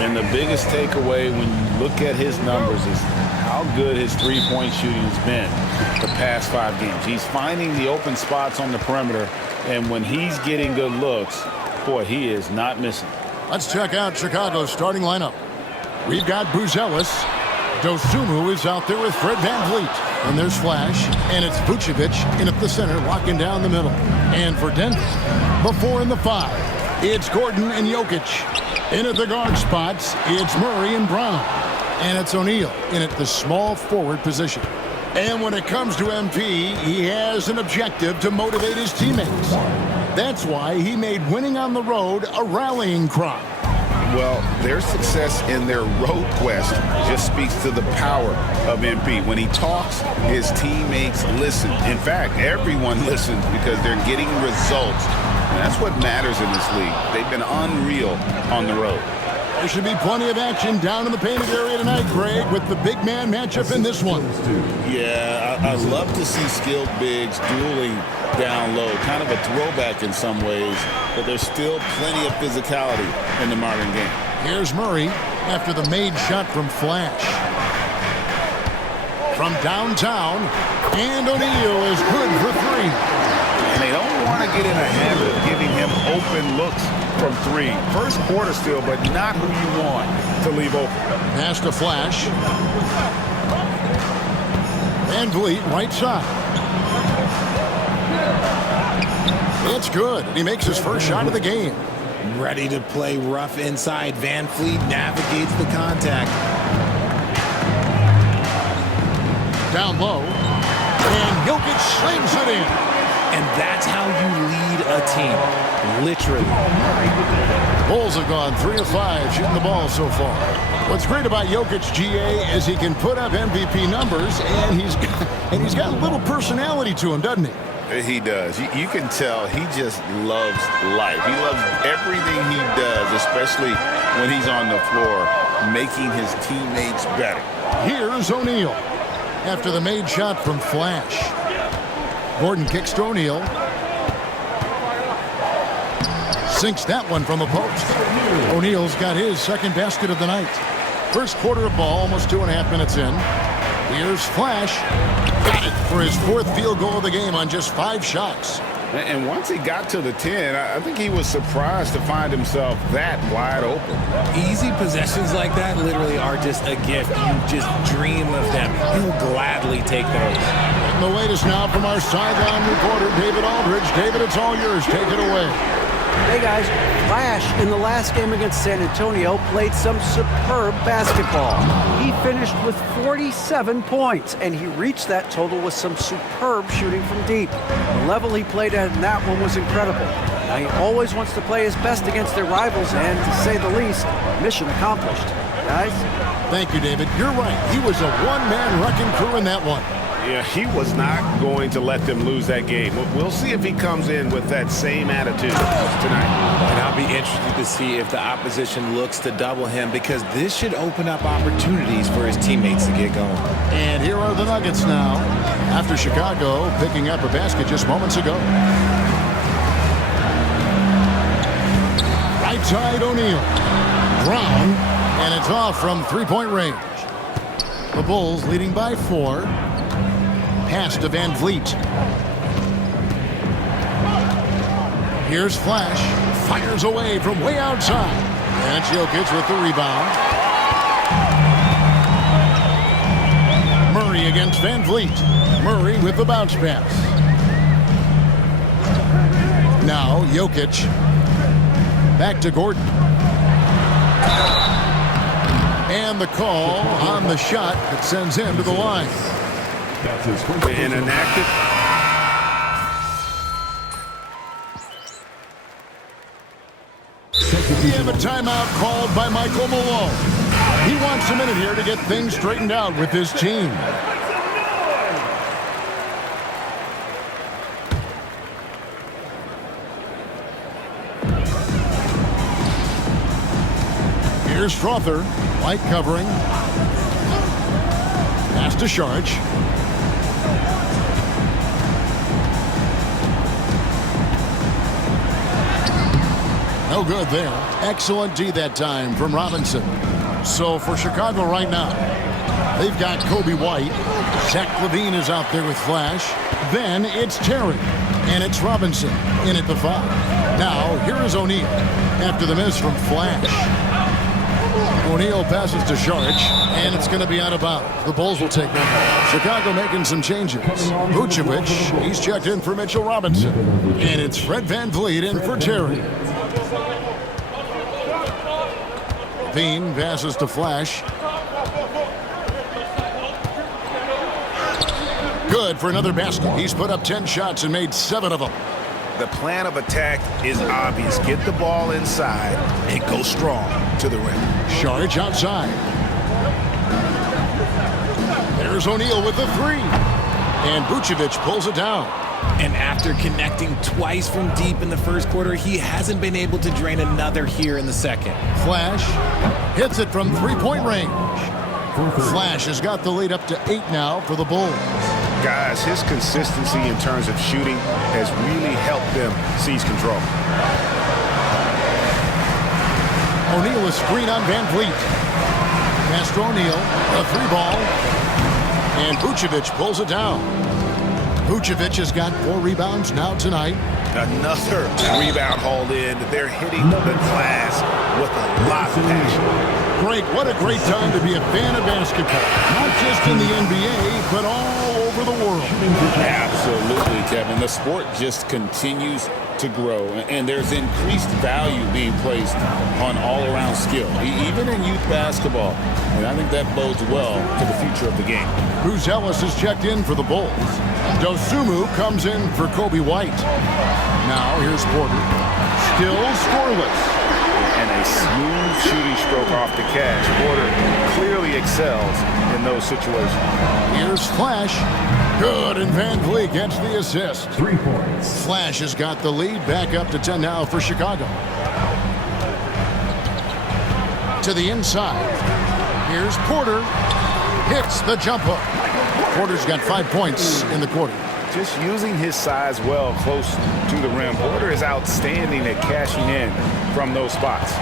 And the biggest takeaway when you look at his numbers is how good his three-point shooting has been the past 5 games. He's finding the open spots on the perimeter, and when he's getting good looks, boy, he is not missing. Let's check out Chicago's starting lineup. We've got Buzelis. Dosunmu is out there with Fred VanVleet. And there's Flash, and it's Vucevic in at the center, locking down the middle. And for Denver, the 4 and the 5, it's Gordon and Jokic. In at the guard spots, it's Murray and Brown. And it's O'Neal in at the small forward position. And when it comes to MP, he has an objective to motivate his teammates. That's why he made winning on the road a rallying cry. Well, their success in their road quest just speaks to the power of MP. When he talks, his teammates listen. In fact, everyone listens because they're getting results. And that's what matters in this league. They've been unreal on the road. There should be plenty of action down in the painted area tonight, Greg, with the big man matchup in this one. Yeah, I love to see skilled bigs dueling down low. Kind of a throwback in some ways, but there's still plenty of physicality in the modern game. Here's Murray after the made shot from Flash. From downtown, and O'Neal is good for 3. And they don't want to get in a habit of giving him open looks from 3. First quarter still, but not who you want to leave open. Pass to Flash. VanVleet, right side. It's good. He makes his first shot of the game. Ready to play rough inside. VanVleet navigates the contact. Down low. And Jokic slings it in. And that's how you lead a team. Literally. Bulls have gone 3 of 5 shooting the ball so far. What's great about Jokic, GA, is he can put up MVP numbers, and he's got a little personality to him, doesn't he? He does. You can tell he just loves life. He loves everything he does, especially when he's on the floor, making his teammates better. Here's O'Neal after the made shot from Flash. Gordon kicks to O'Neal. Sinks that one from the post. O'Neal's got his second basket of the night. First quarter of ball, almost 2.5 minutes in. Here's Flash. Got it for his 4th field goal of the game on just 5 shots. And once he got to the 10, I think he was surprised to find himself that wide open. Easy possessions like that literally are just a gift. You just dream of them. He'll gladly take those. And the latest now from our sideline reporter, David Aldridge. David, it's all yours. Take it away. Hey guys, Flash in the last game against San Antonio played some superb basketball. He finished with 47 points, and he reached that total with some superb shooting from deep. The level he played at in that one was incredible. Now he always wants to play his best against their rivals, and to say the least, mission accomplished. Guys? Thank you, David. You're right. He was a one-man wrecking crew in that one. Yeah, he was not going to let them lose that game. We'll see if he comes in with that same attitude tonight. And I'll be interested to see if the opposition looks to double him, because this should open up opportunities for his teammates to get going. And here are the Nuggets now, after Chicago picking up a basket just moments ago. Right side O'Neal. Brown, and it's off from 3-point range. The Bulls leading by 4. Pass to VanVleet. Here's Flash. Fires away from way outside. And it's Jokic with the rebound. Murray against VanVleet. Murray with the bounce pass. Now Jokic. Back to Gordon. And the call on the shot that sends him to the line. And an active. We have a timeout called by Michael Malone. He wants a minute here to get things straightened out with his team. Here's Strother, light covering. Pass to Sharge. No good there. Excellent D that time from Robinson. So for Chicago right now, they've got Kobe White. Zach LaVine is out there with Flash. Then it's Terry. And it's Robinson in at the 5. Now, here is O'Neal after the miss from Flash. O'Neal passes to Saric, and it's going to be out of bounds. The Bulls will take over. Chicago making some changes. Vucevic, he's checked in for Mitchell Robinson. And it's Fred VanVleet in for Terry. Veen passes to Flash. Good for another basket. He's put up 10 shots and made 7 of them. The plan of attack is obvious. Get the ball inside and go strong to the rim. Saric outside. There's O'Neal with the 3. And Vucevic pulls it down. And after connecting twice from deep in the first quarter, he hasn't been able to drain another here in the second. Flash hits it from three-point range. Flash has got the lead up to 8 now for the Bulls. Guys, his consistency in terms of shooting has really helped them seize control. O'Neal a screen on VanVleet. Pass to O'Neal, a 3-ball. And Vucevic pulls it down. Vucevic has got 4 rebounds now tonight. Another rebound hauled in. They're hitting the glass with a lot of passion. Great, what a great time to be a fan of basketball. Not just in the NBA, but all over the world. Absolutely, Kevin. The sport just continues to grow, and there's increased value being placed on all-around skill, even in youth basketball. And I think that bodes well for the future of the game. Ellis is checked in for the Bulls. Dosunmu comes in for Kobe White. Now here's Porter. Still scoreless. And a smooth shooting stroke off the catch. Porter clearly excels in those situations. Here's Flash. Good, and VanVleet gets the assist. 3 points. Flash has got the lead, back up to 10 now for Chicago. To the inside. Here's Porter. Hits the jump hook. Porter's got 5 points in the quarter. Just using his size well close to the rim. Porter is outstanding at cashing in from those spots.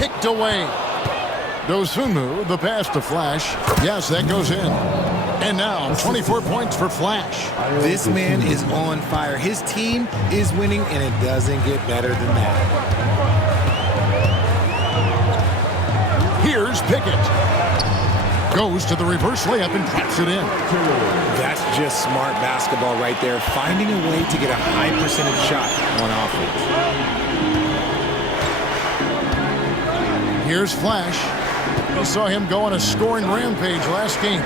Picked away. Dosunmu, the pass to Flash. Yes, that goes in. And now 24 points for Flash. This man is on fire. His team is winning, and it doesn't get better than that. Here's Pickett. Goes to the reverse layup and drops it in. That's just smart basketball right there, finding a way to get a high percentage shot on offense. Here's Flash. We saw him go on a scoring rampage last game.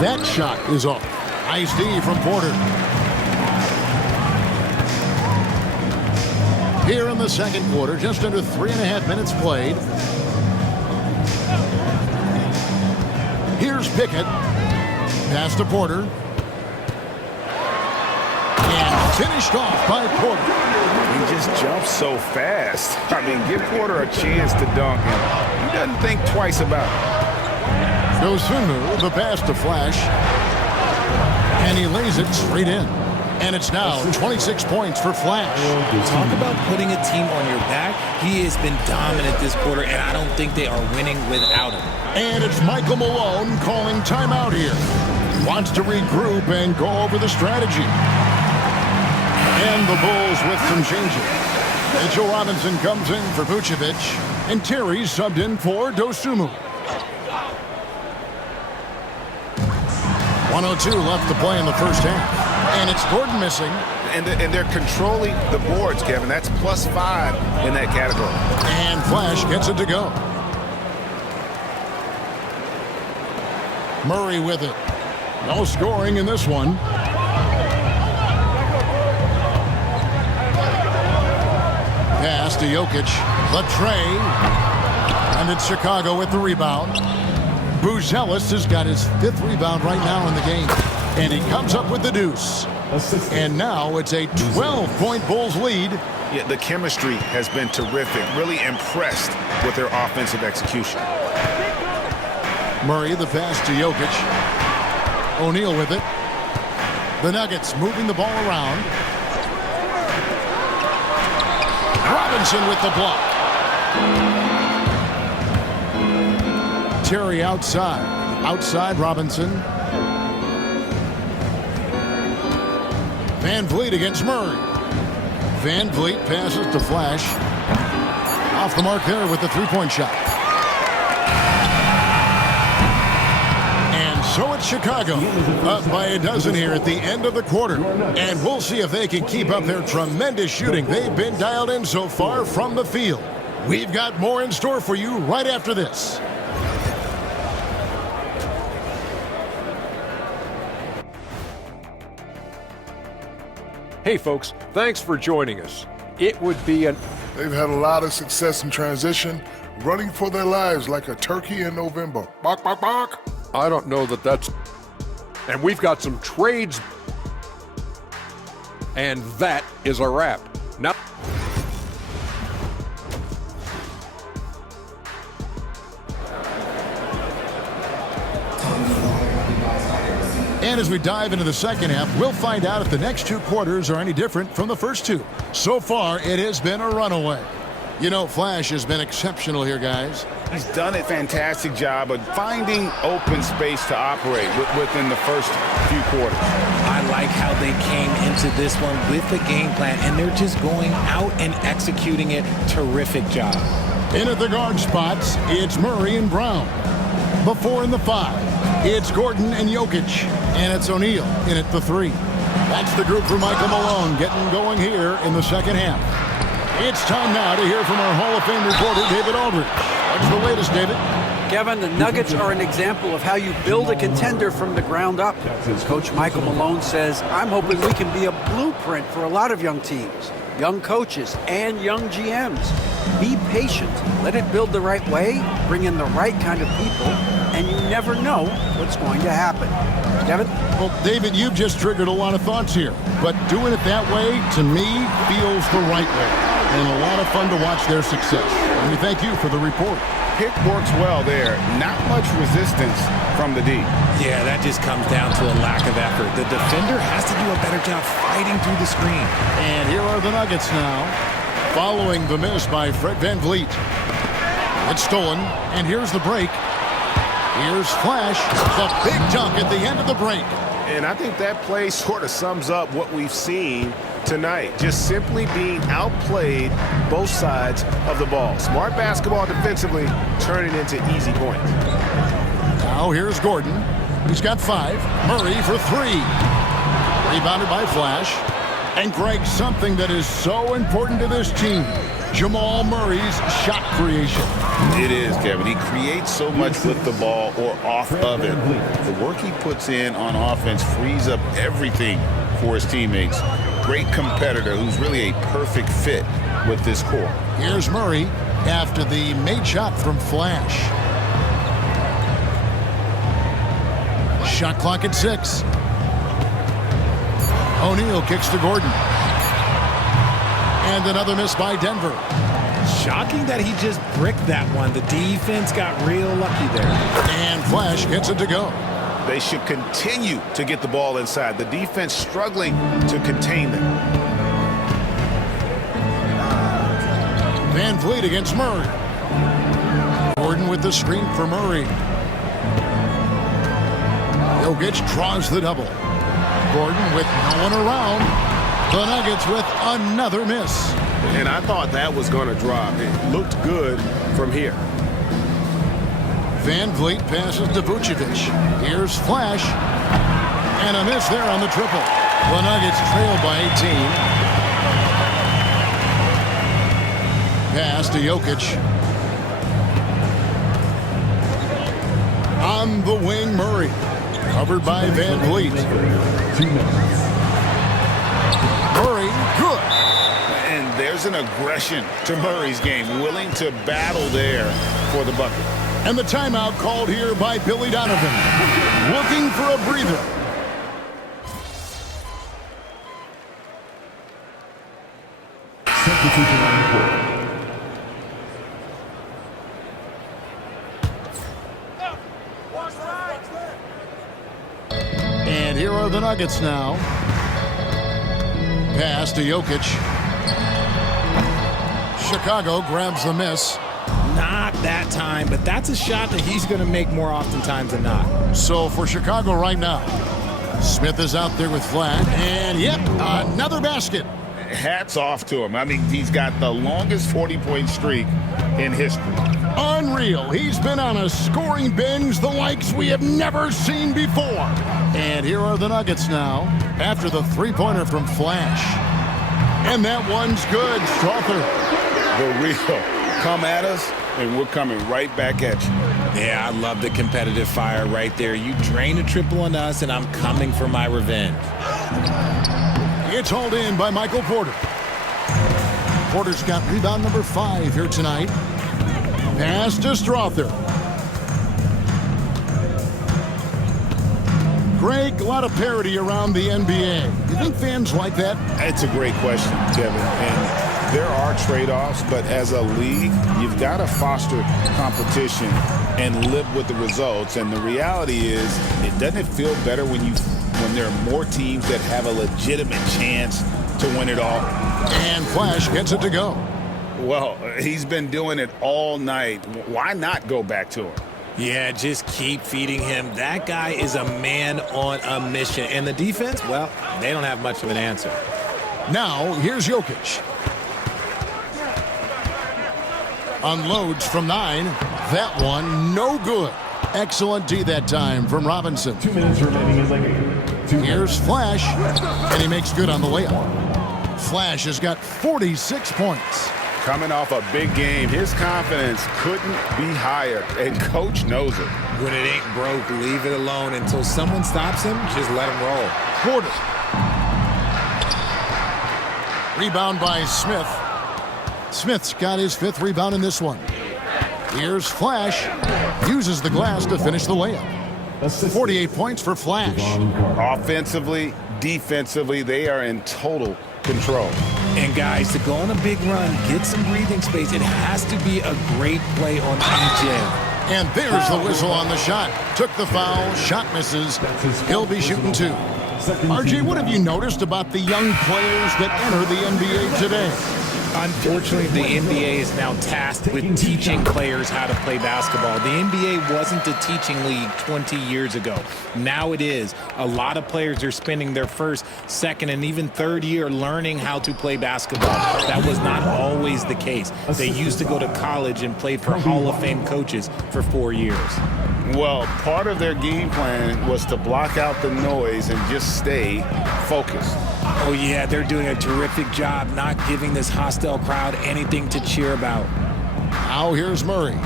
That shot is off. Nice D from Porter. Here in the second quarter, just under 3.5 minutes played. Here's Pickett. Pass to Porter. And finished off by Porter. He just jumps so fast. I mean, give Porter a chance to dunk, and he doesn't think twice about it. Dosunmu, the pass to Flash. And he lays it straight in. And it's now 26 points for Flash. Talk about putting a team on your back. He has been dominant this quarter, and I don't think they are winning without him. And it's Michael Malone calling timeout here. Wants to regroup and go over the strategy. And the Bulls with some changes. Mitchell Robinson comes in for Vucevic, and Terry subbed in for Dosunmu. 1:02 left to play in the first half. And it's Gordon missing. And they're controlling the boards, Kevin. That's +5 in that category. And Flash gets it to go. Murray with it. No scoring in this one. Pass to Jokic. Latrey. And it's Chicago with the rebound. Ellis has got his 5th rebound right now in the game. And he comes up with the deuce. And now it's a 12-point Bulls lead. Yeah, the chemistry has been terrific. Really impressed with their offensive execution. Murray, the pass to Jokic. O'Neal with it. The Nuggets moving the ball around. Robinson with the block. Terry outside. Outside Robinson. Van Vliet against Murray. Van Vliet passes to Flash. Off the mark there with the three-point shot. And so it's Chicago, up by a dozen here at the end of the quarter. And we'll see if they can keep up their tremendous shooting they've been dialed in so far from the field. We've got more in store for you right after this. Hey folks, thanks for joining us. It would be an... They've had a lot of success in transition, running for their lives like a turkey in November. Bark, bark, bark. I don't know that that's... And we've got some trades. And that is a wrap. Now... And as we dive into the second half, we'll find out if the next two quarters are any different from the first two. So far, it has been a runaway. You know, Flash has been exceptional here, guys. He's done a fantastic job of finding open space to operate within the first few quarters. I like how they came into this one with the game plan, and they're just going out and executing it. Terrific job. In at the guard spots, it's Murray and Brown. The 4 and the 5, it's Gordon and Jokic. And it's O'Neal in at the 3. That's the group for Michael Malone getting going here in the second half. It's time now to hear from our Hall of Fame reporter, David Aldridge. What's the latest, David? Kevin, the Nuggets are an example of how you build a contender from the ground up. Coach Michael Malone says, I'm hoping we can be a blueprint for a lot of young teams, young coaches, and young GMs. Be patient. Let it build the right way, bring in the right kind of people, and you never know what's going to happen. Kevin? Well, David, you've just triggered a lot of thoughts here. But doing it that way, to me, feels the right way. And a lot of fun to watch their success. And we thank you for the report. Pick works well there. Not much resistance from the D. Yeah, that just comes down to a lack of effort. The defender has to do a better job fighting through the screen. And here are the Nuggets now, following the miss by Fred Van Vliet. It's stolen, and here's the break. Here's Flash, the big dunk at the end of the break. And I think that play sort of sums up what we've seen tonight. Just simply being outplayed both sides of the ball. Smart basketball defensively, turning into easy points. Now here's Gordon. He's got 5. Murray for 3. Rebounded by Flash. And Greg, something that is so important to this team, Jamal Murray's shot creation. It is, Kevin. He creates so much with the ball or off of it. The work he puts in on offense frees up everything for his teammates. Great competitor who's really a perfect fit with this core. Here's Murray after the made shot from Flash. Shot clock at 6. O'Neal kicks to Gordon. And another miss by Denver. Shocking that he just bricked that one. The defense got real lucky there. And Flash gets it to go. They should continue to get the ball inside. The defense struggling to contain them. Van Vliet against Murray. Gordon with the screen for Murray. Jokic draws the double. Gordon with no one around. The Nuggets with another miss. And I thought that was going to drop. It looked good from here. Van Vliet passes to Vucevic. Here's Flash. And a miss there on the triple. The Nuggets trail by 18. Pass to Jokic. On the wing, Murray. Covered by Van Vliet. Murray, good. And there's an aggression to Murray's game, willing to battle there for the bucket. And the timeout called here by Billy Donovan. Looking for a breather. Substitution on the court. are the Nuggets now. Pass to Jokic. Chicago grabs the miss. Not that time, but that's a shot that he's going to make more oftentimes than not. So for Chicago right now, Smith is out there with Flash, and yep, another basket. Hats off to him. I mean, he's got the longest 40-point streak in history. Unreal. He's been on a scoring binge the likes we have never seen before. And here are the Nuggets now after the three-pointer from Flash. And that one's good. Strother. The real. Come at us, and we're coming right back at you. Yeah, I love the competitive fire right there. You drain a triple on us, and I'm coming for my revenge. It's hauled in by Michael Porter. Porter's got rebound number 5 here tonight. Pass to Strother. Greg, a lot of parity around the NBA. You think fans like that? It's a great question, Kevin. And there are trade-offs, but as a league, you've got to foster competition and live with the results. And the reality is, it doesn't feel better when there are more teams that have a legitimate chance to win it all. And Flash gets it to go. Well, he's been doing it all night. Why not go back to him? Yeah, just keep feeding him. That guy is a man on a mission. And the defense, well, they don't have much of an answer. Now, here's Jokic. Unloads from 9. That one, no good. Excellent D that time from Robinson. 2 minutes remaining in the game. Here's Flash, and he makes good on the layup. Flash has got 46 points. Coming off a big game, his confidence couldn't be higher, and coach knows it. When it ain't broke, leave it alone. Until someone stops him, just let him roll. Porter. Rebound by Smith. Smith's got his 5th rebound in this one. Here's Flash. Uses the glass to finish the layup. 48 points for Flash. Offensively, defensively, they are in total control. And guys, to go on a big run, get some breathing space, it has to be a great play on each end. And there's the whistle on the shot. Took the foul, shot misses. He'll be shooting 2. RJ, what have you noticed about the young players that enter the NBA today? Unfortunately, the NBA is now tasked with teaching players how to play basketball. The NBA wasn't a teaching league 20 years ago. Now it is. A lot of players are spending their first, second, and even third year learning how to play basketball. That was not always the case. They used to go to college and play for Hall of Fame coaches for 4 years. Well, part of their game plan was to block out the noise and just stay focused. Oh, yeah, they're doing a terrific job not giving this hostile crowd anything to cheer about. Now here's Murray.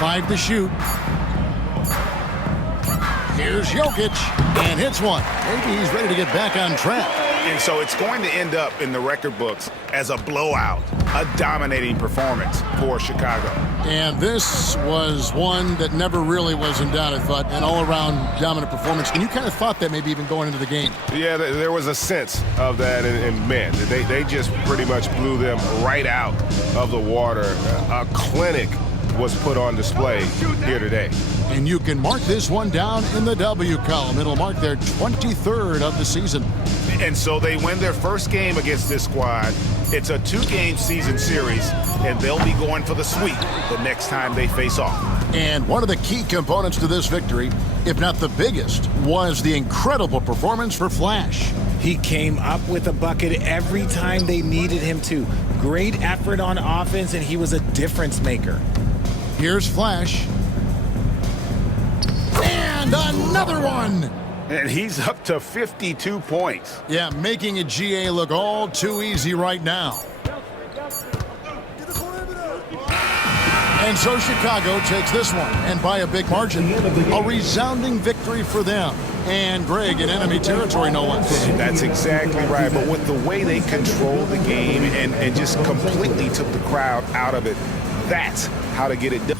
5 to shoot. Here's Jokic, and hits one. Maybe he's ready to get back on track. And so it's going to end up in the record books as a blowout, a dominating performance for Chicago. And this was one that never really was in doubt, I thought, an all-around dominant performance. And you kind of thought that maybe even going into the game. Yeah, there was a sense of that, and man, they just pretty much blew them right out of the water. A clinic was put on display here today. And you can mark this one down in the W column. It'll mark their 23rd of the season. And so they win their first game against this squad. It's a 2-game season series, and they'll be going for the sweep the next time they face off. And one of the key components to this victory, if not the biggest, was the incredible performance for Flash. He came up with a bucket every time they needed him to. Great effort on offense, and he was a difference maker. Here's Flash. And another one! And he's up to 52 points. Yeah, making a GA look all too easy right now. And so Chicago takes this one, and by a big margin, a resounding victory for them. And Greg in enemy territory, no less. That's exactly right. But with the way they controlled the game and just completely took the crowd out of it, that's how to get it done.